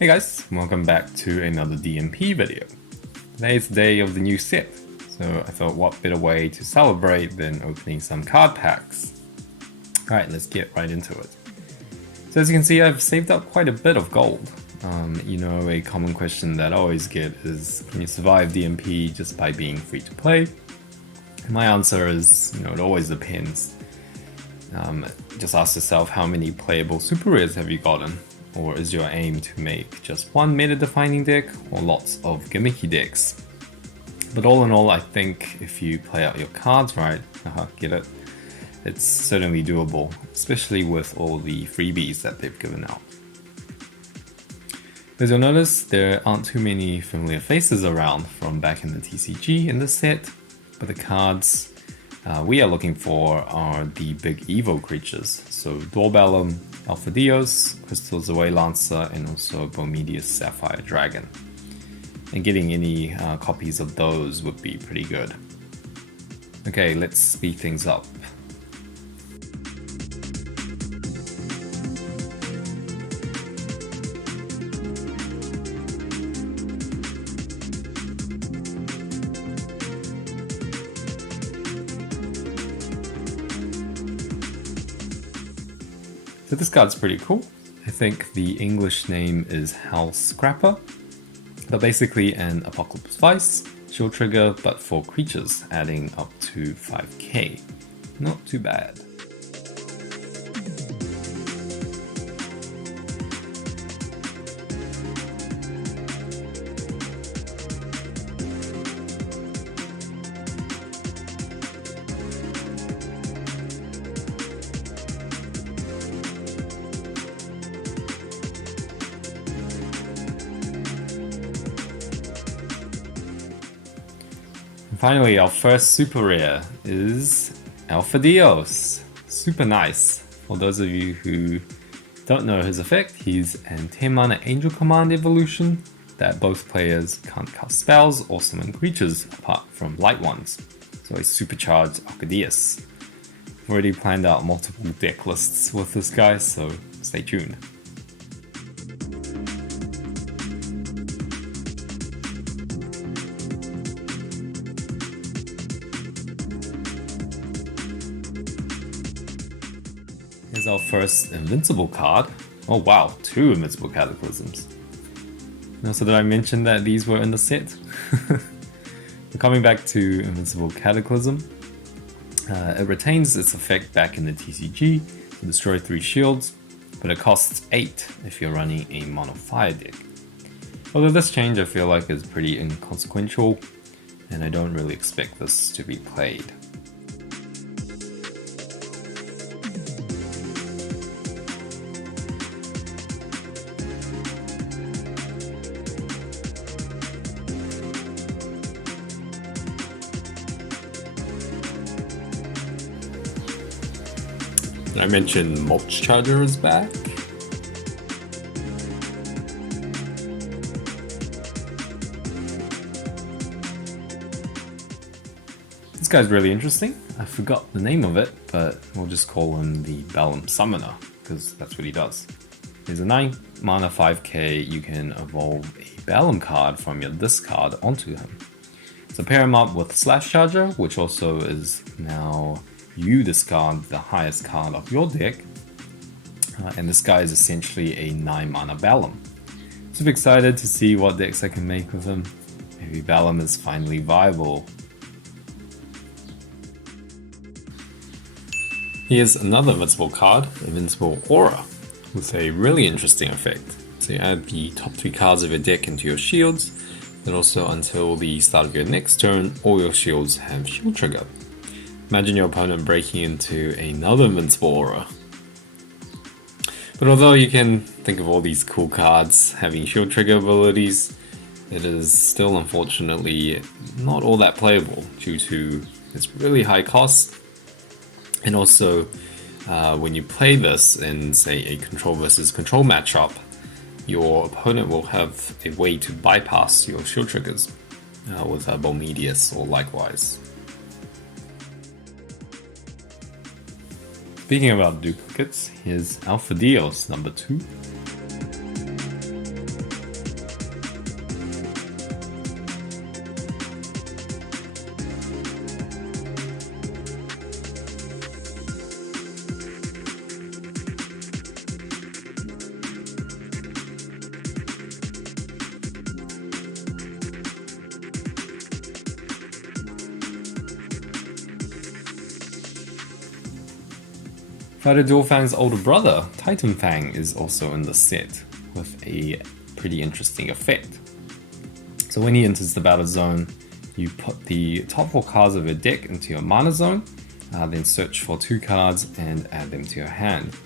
Hey guys, welcome back to another DMP video. Today is the day of the new set, so I thought what better way to celebrate than opening some card packs. Alright, let's get right into it. So as you can see, I've saved up quite a bit of gold. A common question that I always get is, can you survive DMP just by being free to play? And my answer is, it always depends. Just ask yourself, how many playable super rares have you gotten? Or is your aim to make just one meta-defining deck or lots of gimmicky decks? But all in all, I think if you play out your cards right, get it? It's certainly doable, especially with all the freebies that they've given out. As you'll notice, there aren't too many familiar faces around from back in the TCG in this set, but the cards we are looking for are the big Evo creatures, so Duel Ballom, ALCADEIAS, Crystal Zoe Lancer, and also Bomedius Sapphire Dragon. And getting any copies of those would be pretty good. Okay, let's speed things up. So this card's pretty cool. I think the English name is Hell Scrapper, but basically an Apocalypse Vice, shield trigger, but for creatures, adding up to 5k. Not too bad. Finally, our first super rare is ALCADEIAS. Super nice. For those of you who don't know his effect, he's an 10 mana Angel Command evolution that both players can't cast spells or summon creatures apart from light ones. So a supercharged ALCADEIAS. I've already planned out multiple deck lists with this guy, so stay tuned. Here's our first Invincible card. Oh wow, 2 Invincible Cataclysms. So did I mention that these were in the set? We're coming back to Invincible Cataclysm. It retains its effect back in the TCG to destroy 3 shields, but it costs 8 if you're running a mono fire deck. Although this change I feel like is pretty inconsequential, and I don't really expect this to be played. I mentioned Mulch Charger is back. This guy's really interesting. I forgot the name of it, but we'll just call him the Ballom Summoner, because that's what he does. He's a 9 mana 5k, you can evolve a Ballom card from your discard onto him. So pair him up with Slash Charger, which also is now you discard the highest card of your deck, and this guy is essentially a 9 mana Ballom. Super excited to see what decks I can make with him. Maybe Ballom is finally viable. Here's another Invincible card, Invincible Aura, with a really interesting effect. So you add the top 3 cards of your deck into your shields, but also until the start of your next turn, all your shields have shield trigger. Imagine your opponent breaking into another Invincible Aura. But although you can think of all these cool cards having shield trigger abilities, it is still unfortunately not all that playable due to its really high cost. And also, when you play this in, say, a control versus control matchup, your opponent will have a way to bypass your shield triggers with a Bomedius or likewise. Speaking about duplicates, here's ALCADEIAS number 2. Fighter Duel Fang's older brother, Titan Fang, is also in the set with a pretty interesting effect. So when he enters the battle zone, you put the top 4 cards of your deck into your mana zone, then search for 2 cards and add them to your hand.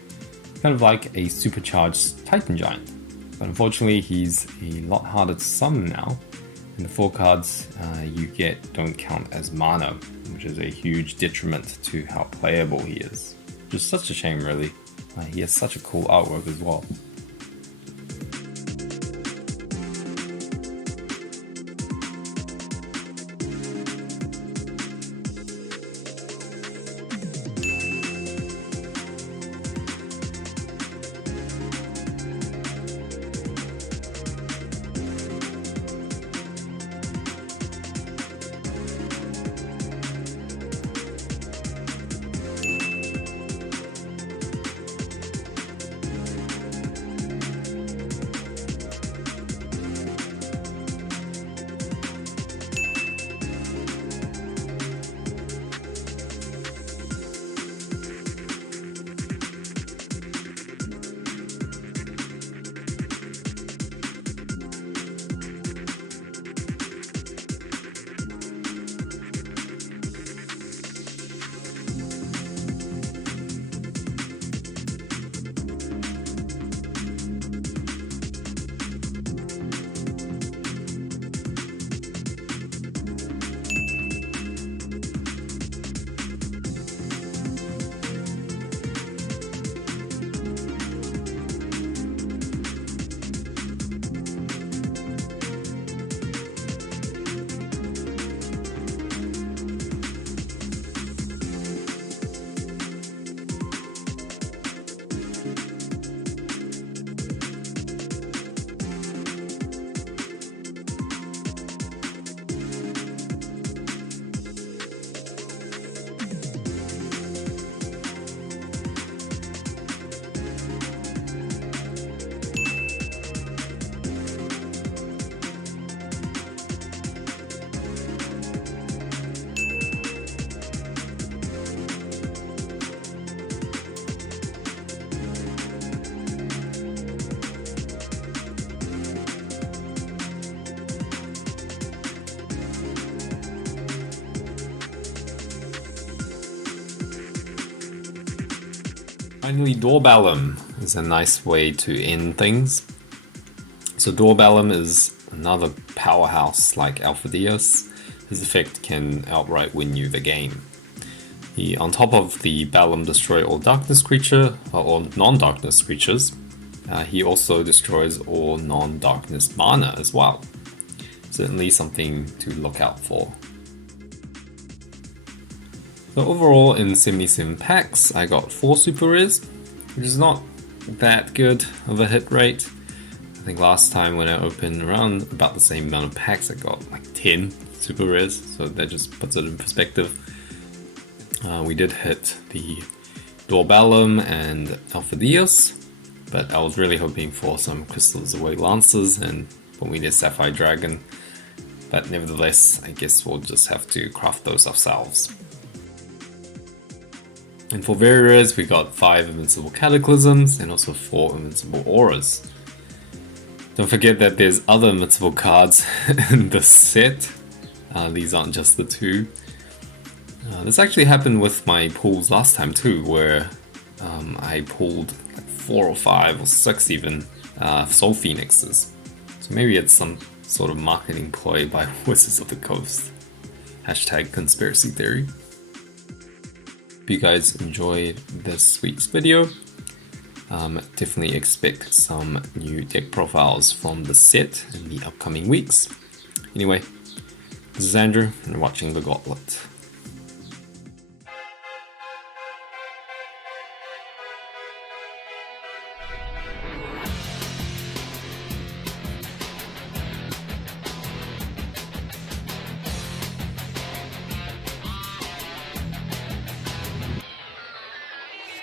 Kind of like a supercharged Titan Giant. But unfortunately, he's a lot harder to summon now, and the 4 cards you get don't count as mana, which is a huge detriment to how playable he is. Just such a shame, really. He has such a cool artwork as well. Finally, Duel Ballom is a nice way to end things. So Duel Ballom is another powerhouse like ALCADEIAS. His effect can outright win you the game. He, on top of the Ballom destroy all darkness creature, or non-darkness creatures, he also destroys all non-darkness mana as well. Certainly something to look out for. So overall, in 77 packs, I got 4 super rares, which is not that good of a hit rate. I think last time when I opened around about the same amount of packs, I got like 10 super rares, so that just puts it in perspective. We did hit the Duel Ballom and ALCADEIAS, but I was really hoping for some Crystals Away Lancers and Pomida Sapphire Dragon, but nevertheless, I guess we'll just have to craft those ourselves. And for very rares, we got 5 Invincible Cataclysms and also 4 Invincible Auras. Don't forget that there's other Invincible cards in the set. These aren't just the 2. This actually happened with my pulls last time too, where I pulled like 4 or 5 or 6 even Soul Phoenixes. So maybe it's some sort of marketing ploy by Wizards of the Coast. Hashtag conspiracy theory. If you guys enjoyed this week's video, definitely expect some new deck profiles from the set in the upcoming weeks. Anyway, this is Andrew, and you're watching The Gauntlet.